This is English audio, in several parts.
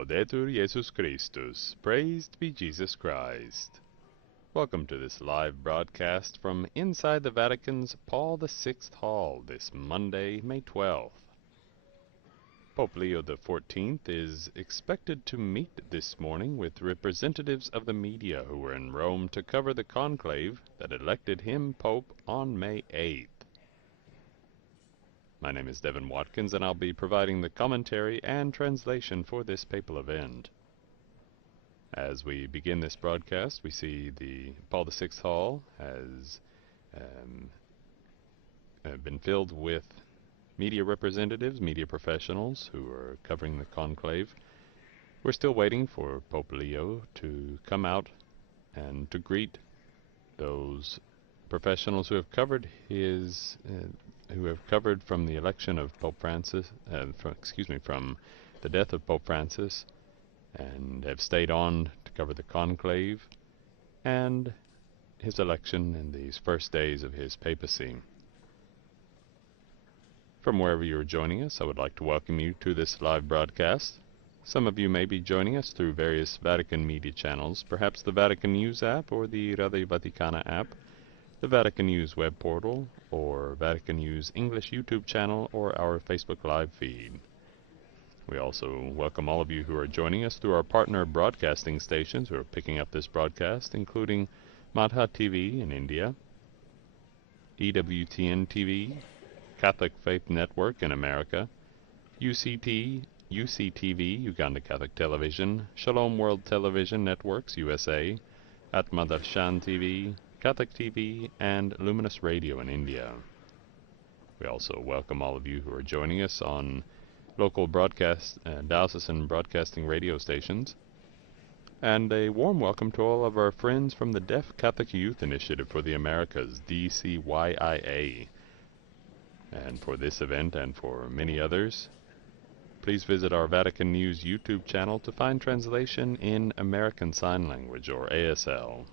Laudetur Jesus Christus. Praised be Jesus Christ. Welcome to this live broadcast from inside the Vatican's Paul VI Hall this Monday, May 12th. Pope Leo XIV is expected to meet this morning with representatives of the media who were in Rome to cover the conclave that elected him Pope on May 8th. My name is Devin Watkins, and I'll be providing the commentary and translation for this papal event. As we begin this broadcast, we see the Paul VI Hall has been filled with media representatives, media professionals who are covering the conclave. We're still waiting for Pope Leo to come out and to greet those professionals who have covered from the election of Pope Francis, from the death of Pope Francis, and have stayed on to cover the conclave and his election in these first days of his papacy. From wherever you are joining us, I would like to welcome you to this live broadcast. Some of you may be joining us through various Vatican media channels, perhaps the Vatican News app or the Radio Vaticana app, the Vatican News web portal, or Vatican News English YouTube channel, or our Facebook Live feed. We also welcome all of you who are joining us through our partner broadcasting stations who are picking up this broadcast, including Madha TV in India, EWTN TV, Catholic Faith Network in America, UCTV, Uganda Catholic Television, Shalom World Television Networks USA, Atma Darshan TV, Catholic TV, and Luminous Radio in India. We also welcome all of you who are joining us on local diocesan broadcasting radio stations, and a warm welcome to all of our friends from the Deaf Catholic Youth Initiative for the Americas, DCYIA. And for this event and for many others, please visit our Vatican News YouTube channel to find translation in American Sign Language, or ASL.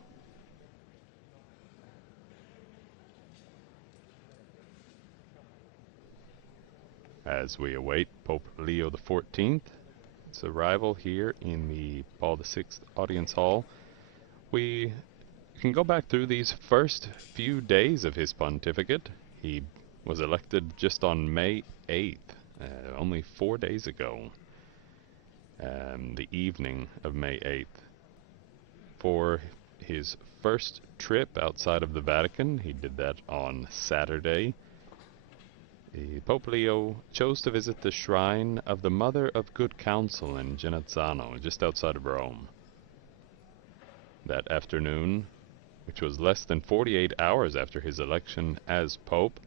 As we await Pope Leo XIV's arrival here in the Paul VI Audience Hall, we can go back through these first few days of his pontificate. He was elected just on May 8th, only 4 days ago, the evening of May 8th. For his first trip outside of the Vatican, he did that on Saturday. Pope Leo chose to visit the shrine of the Mother of Good Counsel in Genazzano, just outside of Rome. That afternoon, which was less than 48 hours after his election as Pope,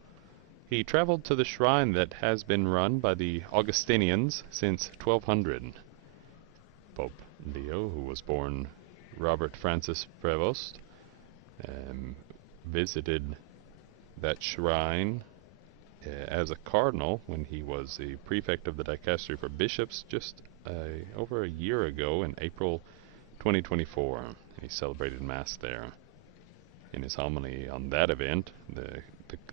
he traveled to the shrine that has been run by the Augustinians since 1200. Pope Leo, who was born Robert Francis Prevost, visited that shrine as a cardinal when he was the prefect of the dicastery for bishops just over a year ago in April 2024. He celebrated Mass there. In his homily on that event, the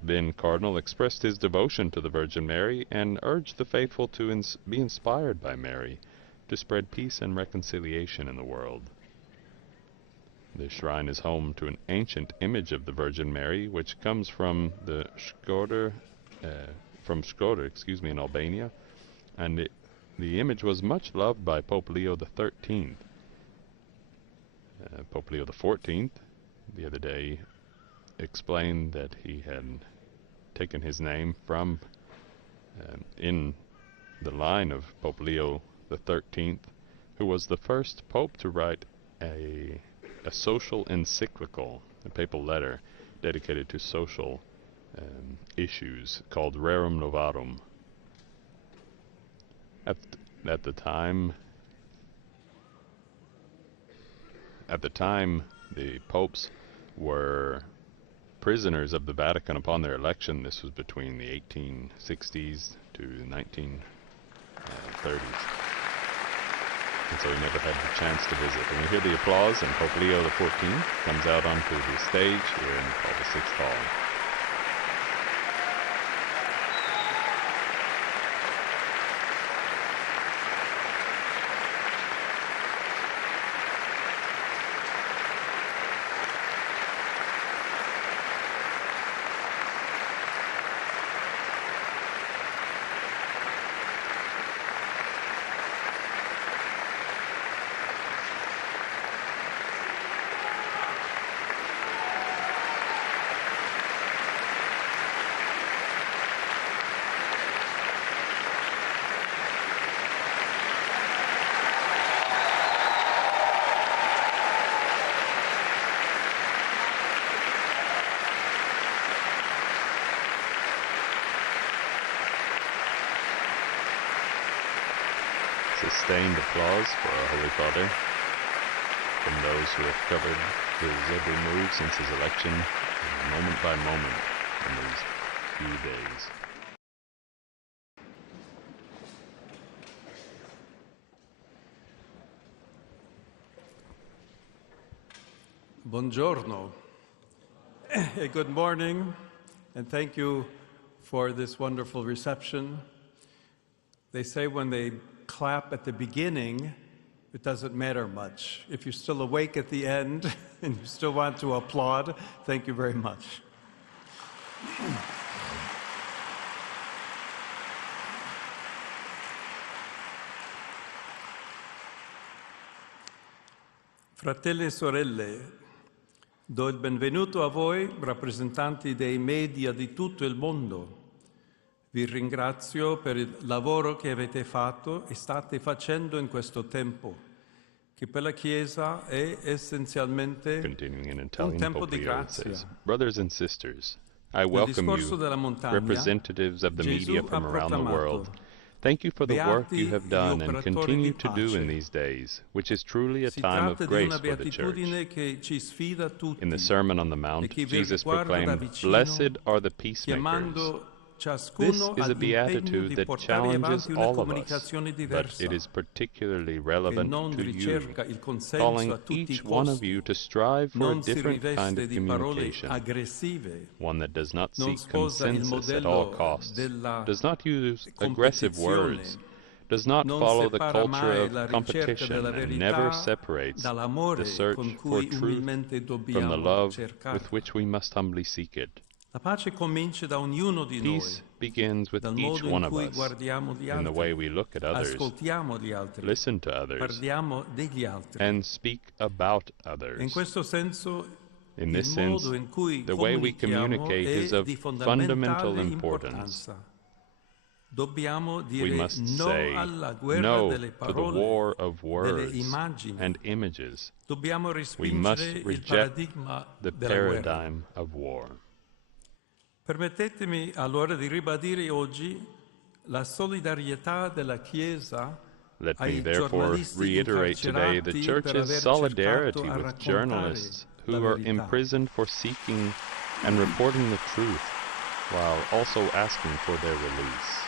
then cardinal expressed his devotion to the Virgin Mary and urged the faithful to be inspired by Mary to spread peace and reconciliation in the world. The shrine is home to an ancient image of the Virgin Mary, which comes from the Shkodër in Albania, and the image was much loved by Pope Leo XIII. Pope Leo XIV, the other day, explained that he had taken his name from, in the line of Pope Leo XIII, who was the first pope to write a social encyclical, a papal letter dedicated to social issues called Rerum Novarum. At the time, the popes were prisoners of the Vatican upon their election. This was between the 1860s to the 1930s. And so he never had the chance to visit. And we hear the applause, and Pope Leo XIV comes out onto the stage here in Paul VI Hall. sustained applause for our Holy Father from those who have covered his every move since his election, moment by moment, in these few days. Buongiorno, good morning, and thank you for this wonderful reception. They say when they clap at the beginning, it doesn't matter much. If you're still awake at the end and you still want to applaud, thank you very much. Fratelli e sorelle, do il benvenuto a voi, rappresentanti dei media di tutto il mondo. Vi ringrazio per il lavoro che avete fatto e state facendo in questo tempo, che per la Chiesa è essenzialmente un tempo di grazia. Brothers and sisters, I welcome you, representatives of the media from around the world. Thank you for the work you have done and continue to do in these days, which is truly a time of grace for the Church. In the Sermon on the Mount, Jesus proclaimed, "Blessed are the peacemakers." This is a beatitude that challenges all of us, but it is particularly relevant to you, calling each one of you to strive for a different kind of communication, one that does not seek consensus at all costs, does not use aggressive words, does not follow the culture of competition, and never separates the search for truth from the love with which we must humbly seek it. Peace begins with each one of us, in the way we look at others, listen to others, and speak about others. In this sense, the way we communicate is of fundamental importance. We must say no to the war of words and images. We must reject the paradigm of war. Permettetemi allora di ribadire oggi la solidarietà della Chiesa. Let me therefore reiterate today the Church's solidarity with journalists who are imprisoned for seeking and reporting the truth, while also asking for their release.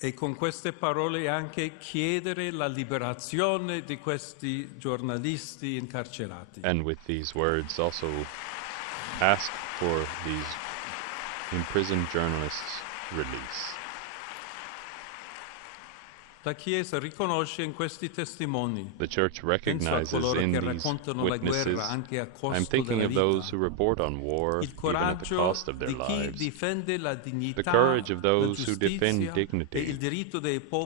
E con queste parole anche chiedere la liberazione di questi giornalisti incarcerati. And with these words also ask for these imprisoned journalists' release. La Chiesa riconosce in questi testimoni. The Church recognizes in these witnesses, I'm thinking of those who report on war, even at the cost of their lives, the courage of those who defend dignity,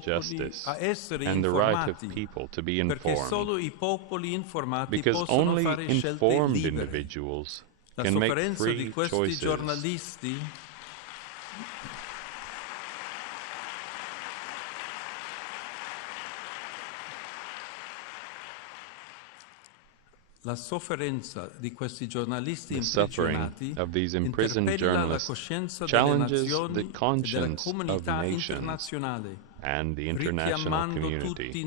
justice, and the right of people to be informed, because only informed individuals can make free choices. La sofferenza di questi giornalisti imprigionati of these imprisoned journalists challenges the conscience of nations and the international community,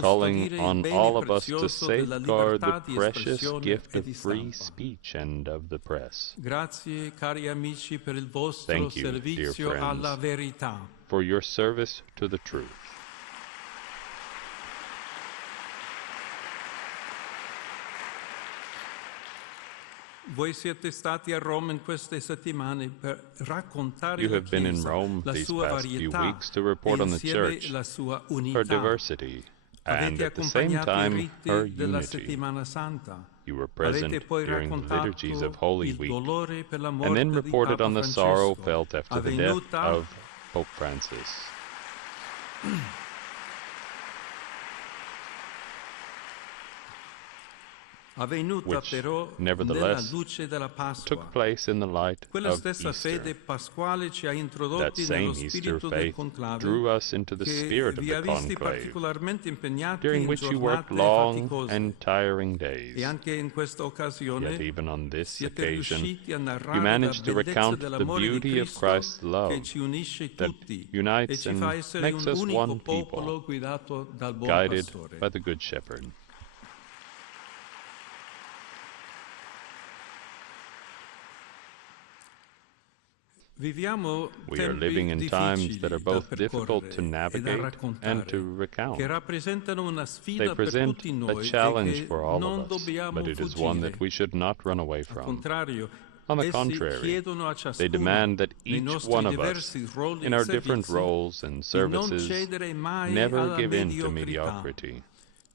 calling on all of us to safeguard the precious gift of free speech and of the press. Thank you, dear friends, for your service to the truth. Voi siete stati a Roma in queste settimane per raccontare You have been in Rome these past few weeks to report on the Church, her diversity, and at the same time her unity. You were present during the liturgies of Holy Week, and then reported on the sorrow felt after the death of Pope Francis. avvenuta which però nella nevertheless luce della Pasqua. took place in the light Quella of stessa Easter. fede pasquale ci ha That introdotti same nello Easter spirito del faith conclave, drew us into the che spirit of vi the ha visti conclave, particolarmente impegnati during in which you worked giornate long faticose. and tiring E days. anche in questa occasione Yet even on this siete occasion, riusciti a you narrare la managed to bellezza recount the dell'amore di beauty of Cristo Christ's che love ci unisce that tutti e unites ci fa and essere makes un us unico one people, popolo guidato dal buon guided pastore. by the Good Shepherd. Viviamo We are tempi living in times difficili that are da both difficult to percorrere e da navigate and to raccontare, recount. che rappresentano una They sfida per present tutti a noi e challenge che for all non of us, dobbiamo but it is one fuggire. that we should not run away Al from. contrario, On the essi contrary, chiedono a they ciascuno, demand that nei each nostri one of us, diversi ruoli in e our different servizi, roles and di non services, cedere mai never alla give in to mediocrità. mediocrity.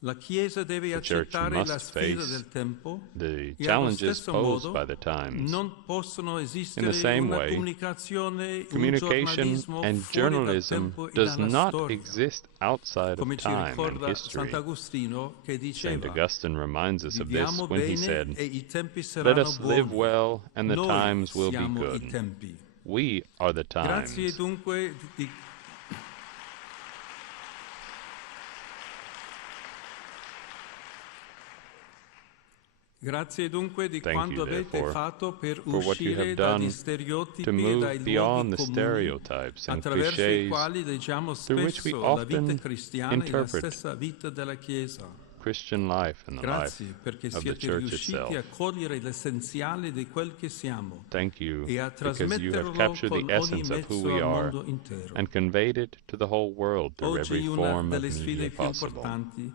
La Chiesa deve The Church accettare la must sfida face del tempo the e allo challenges stesso posed modo by the times. non possono In the esistere same una way, comunicazione, un communication giornalismo and fuori dal journalism tempo e does dalla not storia. exist outside of Come ci time and ricorda history. Sant'Agostino che St. diceva: Augustine reminds us of this viviamo when he bene said, e i tempi "Let saranno us live buoni. well and the Noi times will be siamo i good." tempi. We are the Grazie times. dunque di Grazie dunque di Thank quanto you, avete therefore, fatto per for what you uscire have dagli done stereotipi to e move dai luoghi beyond the comuni stereotypes and attraverso i cliches quali leggiamo through which we spesso la vita often cristiana e la interpret stessa vita della Chiesa. Christian life and the life Grazie perché of the siete Church riusciti a itself. cogliere l'essenziale di quel che siamo Thank you e a because you have trasmetterlo captured con the ogni essence of who mezzo we al are mondo intero. and conveyed it to the whole world through Oggi every una form of delle sfide media più possible. importanti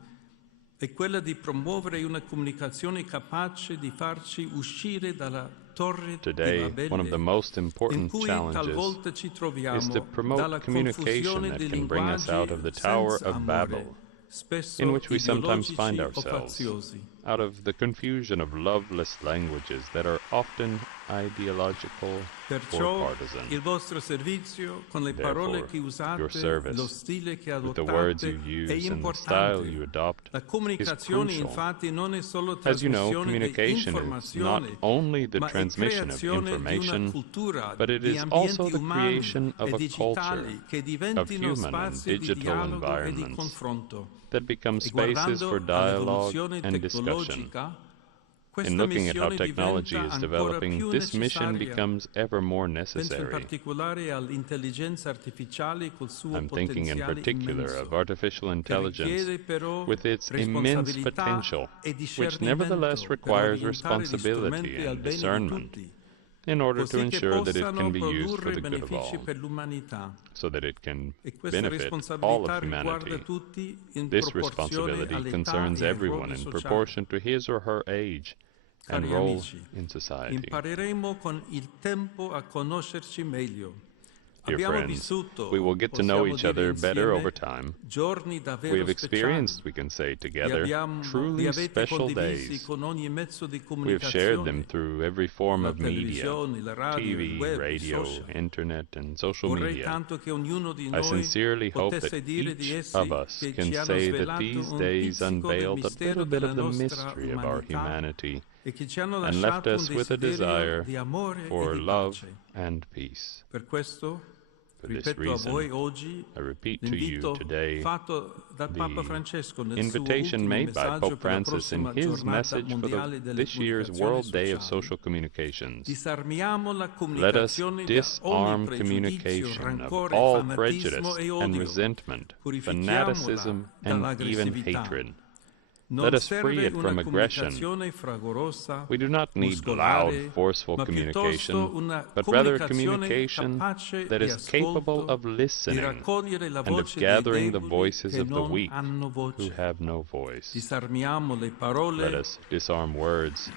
è quella di promuovere una comunicazione capace di farci uscire dalla torre di Today, one of the Babele, most in important cui challenges talvolta ci is to troviamo promote dalla communication confusione that di can bring us out linguaggi of the Tower senza of amore, Babel, spesso in which we sometimes find ideologici o ourselves, faziosi. out of the confusion of loveless languages that are often ideological or Perciò partisan. il vostro servizio, con le parole Therefore, che usate, your service, lo stile che with the words adottate, you è use and the style importante. you adopt, La is comunicazione crucial. infatti non è solo As you know, trasmissione di communication is not informazione, only the ma è transmission of creazione di una information, cultura, but it di is also ambienti the umani creation of e a culture digitali che of diventino human and spazi di digital dialogo e di environments confronto. that become E spaces for guardando dialogue all'evoluzione and discussion. tecnologica, In questa looking at how missione technology diventa is ancora developing, più this mission necessaria. becomes ever more Penso in necessary. particolare all'intelligenza artificiale col suo I'm thinking in potenziale particular immenso, of artificial che intelligence richiede però with its immense responsabilità potential, e which nevertheless discernimento per requires orientare gli responsibility strumenti al and bene di discernment tutti, in order to così che ensure that it can possano be used for produrre the good of benefici all, per l'umanità. so that it can E questa benefit all responsabilità of riguarda humanity. tutti in This proporzione responsibility all'età concerns e ai everyone ruoli in sociali. proportion to his or her age and Cari role amici, in society. impareremo con il tempo a conoscerci meglio. Dear Abbiamo friends, vissuto, we will get to know possiamo each dire other better insieme, over time. giorni davvero We have speciali. experienced, we can say Li together, li truly avete special condivisi days. con ogni mezzo di We have shared them comunicazione, through every form la of media, televisione, la radio, il TV, web, i radio, social. internet, and social Vorrei media. tanto che ognuno di I noi sincerely hope potesse that dire di each essi of us che can ci hanno say that svelato these un days pizzico del unveiled a mistero little bit della of the nostra mystery of our umanità humanity e che ci hanno and left lasciato un us with a desiderio desire di amore e for di love pace. and peace. Per questo, For this ripeto a voi reason, oggi, I repeat to you l'invito today fatto da Papa Francesco nel suo invitation ultimo made by messaggio Pope per la Francis in prossima his giornata message for mondiale delle this year's comunicazioni World Day of sociali. Social Communications. Disarmiamo la Let us comunicazione da ogni disarm pregiudizio, communication of rancore, all fanatismo prejudice e and odio. resentment, Purifichiamola fanaticism, and even dall'aggressività. hatred. Non Let us serve free it una from aggression. comunicazione fragorosa, We do not need muscolare, loud, forceful ma piuttosto communication, una but rather comunicazione communication capace that di is capable ascolto, of di listening raccogliere la and of voce dei gathering the deboli voices che of the non weak hanno who voce. have no voice. Disarmiamo le parole. Let us disarm words.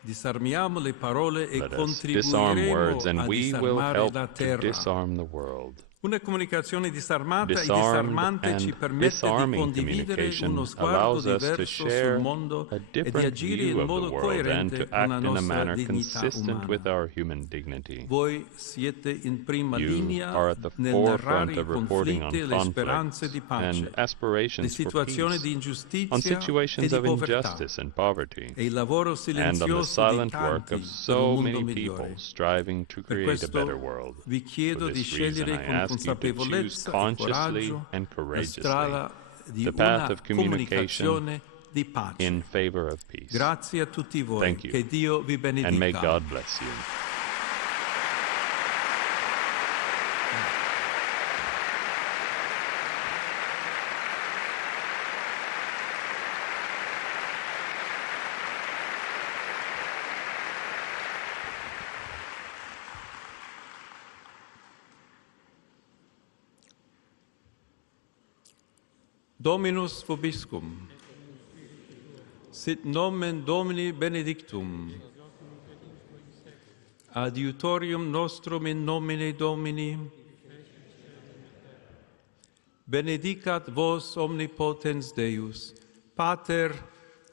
Disarmiamo le parole e Let us disarm words, contribuiremo and a we will disarmare help la to terra. disarm the world. Una comunicazione disarmata e Disarmed disarmante ci and permette di disarming condividere uno communication sguardo allows us to diverso sul share mondo a e di different agire in view of the modo world and to coerente con la act in a nostra manner dignità consistent with umana. our human dignity. Voi siete in prima You linea are at the nel narrare forefront i of reporting conflitti on e le speranze conflicts di and pace, le aspirations for situazioni peace, di on ingiustizia e situations di of povertà injustice and poverty, e il lavoro and on the silenzioso dei silent work of tanti per un so mondo many people migliore. striving to Per create a better questo world. vi For chiedo di this reason, scegliere I con ask you to choose consapevolezza e consciously coraggio and la courageously strada di the path una of communication comunicazione di pace. in favor of peace. Grazie a tutti voi, Thank you, che Dio vi and may benedica. God bless you. Dominus vobiscum. Sit nomen Domini benedictum. Adiutorium nostrum in nomine Domini. Benedicat vos omnipotens Deus, Pater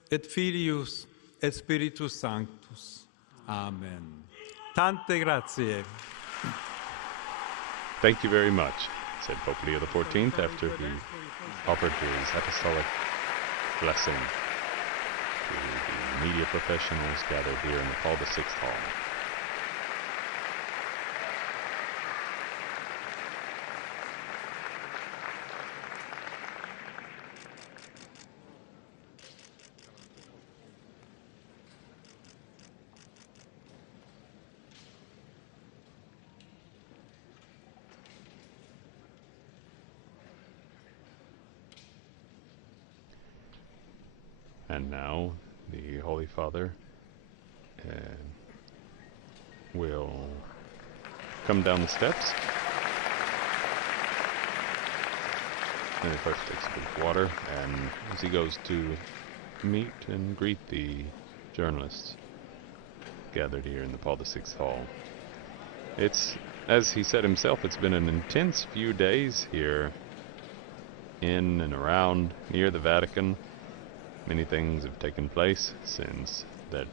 et Filius et Spiritus Sanctus. Amen. Tante grazie. Thank you very much, said Pope Leo XIV after he offered his apostolic blessing to the media professionals gathered here in the Paul VI Hall. And now the Holy Father will come down the steps. And he first takes a bit of water, and as he goes to meet and greet the journalists gathered here in the Paul VI Hall. It's, as he said himself, it's been an intense few days here in and around near the Vatican. Many things have taken place since that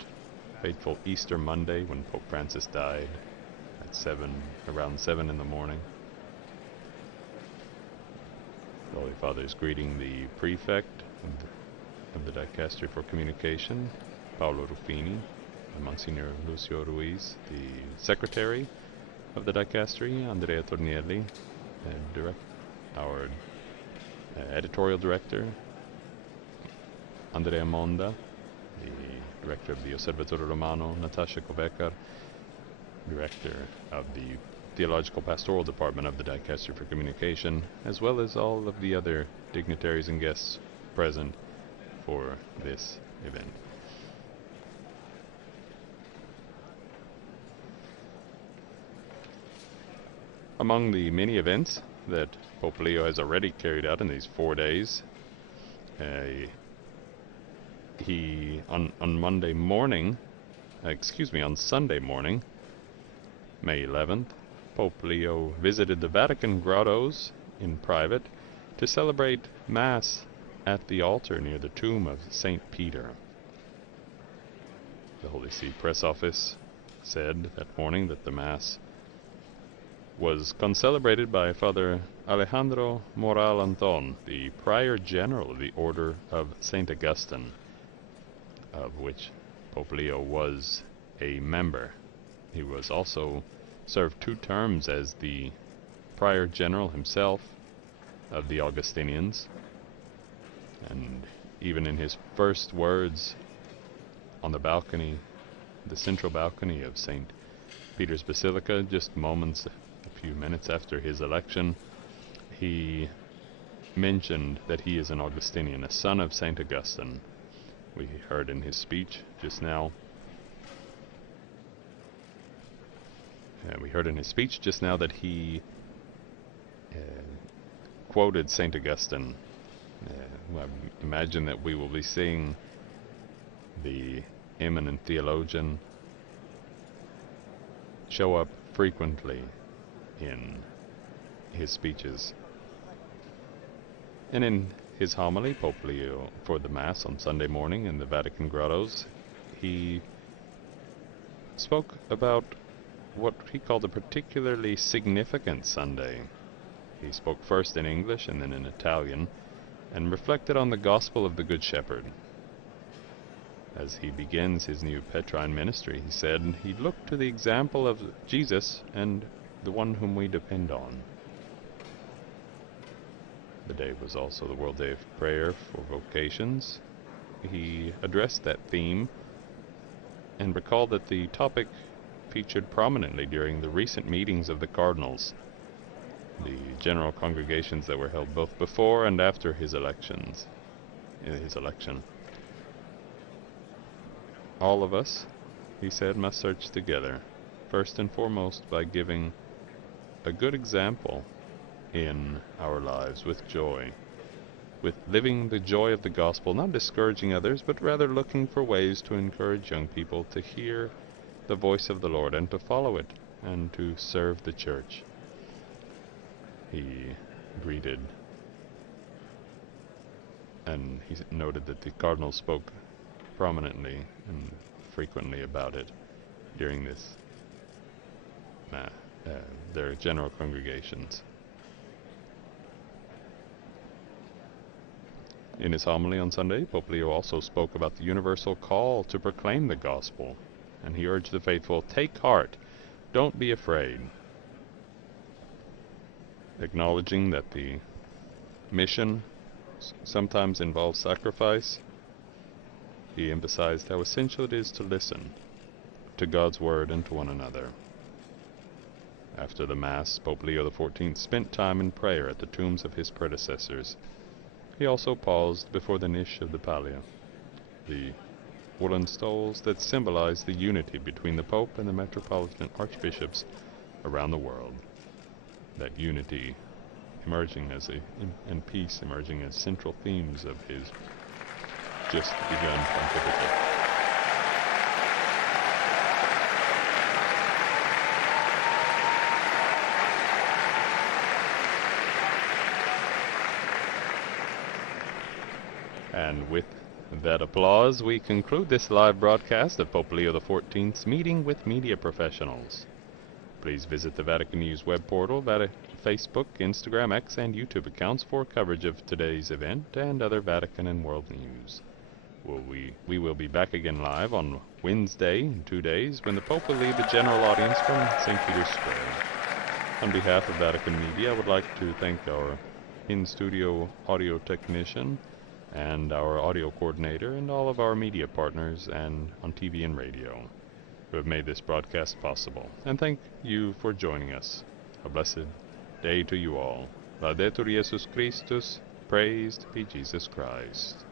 fateful Easter Monday when Pope Francis died at around 7 in the morning. The Holy Father is greeting the prefect of the Dicastery for Communication, Paolo Ruffini, and Monsignor Lucio Ruiz, the secretary of the Dicastery, Andrea Tornielli, and our editorial director, Andrea Monda, the director of the Osservatore Romano, Natasha Kovekar, director of the Theological Pastoral Department of the Dicastery for Communication, as well as all of the other dignitaries and guests present for this event. Among the many events that Pope Leo has already carried out in these 4 days, on Sunday morning, May 11th, Pope Leo visited the Vatican grottos in private to celebrate Mass at the altar near the tomb of St. Peter. The Holy See Press Office said that morning that the Mass was concelebrated by Father Alejandro Moral Anton, the Prior General of the Order of St. Augustine, of which Pope Leo was a member. He was also served 2 terms as the Prior General himself of the Augustinians, and even in his first words on the balcony, the central balcony of St. Peter's Basilica, just a few minutes after his election, he mentioned that he is an Augustinian, a son of St. Augustine. We heard in his speech just now that he quoted St. Augustine. I imagine that we will be seeing the eminent theologian show up frequently in his speeches. And in his homily, Pope Leo, for the Mass on Sunday morning in the Vatican grottos, he spoke about what he called a particularly significant Sunday. He spoke first in English and then in Italian, and reflected on the gospel of the Good Shepherd. As he begins his new Petrine ministry, he said he looked to the example of Jesus and the one whom we depend on. The day was also the World Day of Prayer for Vocations. He addressed that theme and recalled that the topic featured prominently during the recent meetings of the cardinals, the general congregations that were held both before and after his election. All of us, he said, must search together, first and foremost by giving a good example in our lives with joy, with living the joy of the gospel, not discouraging others, but rather looking for ways to encourage young people to hear the voice of the Lord and to follow it and to serve the church. He greeted, and he noted that the cardinals spoke prominently and frequently about it during this their general congregations. In his homily on Sunday, Pope Leo also spoke about the universal call to proclaim the gospel, and he urged the faithful, "Take heart, don't be afraid." Acknowledging that the mission sometimes involves sacrifice, he emphasized how essential it is to listen to God's word and to one another. After the Mass, Pope Leo XIV spent time in prayer at the tombs of his predecessors. He also paused before the niche of the pallia, the woolen stoles that symbolize the unity between the Pope and the metropolitan archbishops around the world. That unity emerging and peace emerging as central themes of his just begun pontificate. And with that applause, we conclude this live broadcast of Pope Leo XIV's meeting with media professionals. Please visit the Vatican News web portal, Facebook, Instagram, X, and YouTube accounts for coverage of today's event and other Vatican and world news. We will be back again live on Wednesday in 2 days when the Pope will lead the general audience from St. Peter's Square. On behalf of Vatican Media, I would like to thank our in-studio audio technician and our audio coordinator and all of our media partners and on TV and radio who have made this broadcast possible. And thank you for joining us. A blessed day to you all. Laudetur Jesus Christus. Praised be Jesus Christ.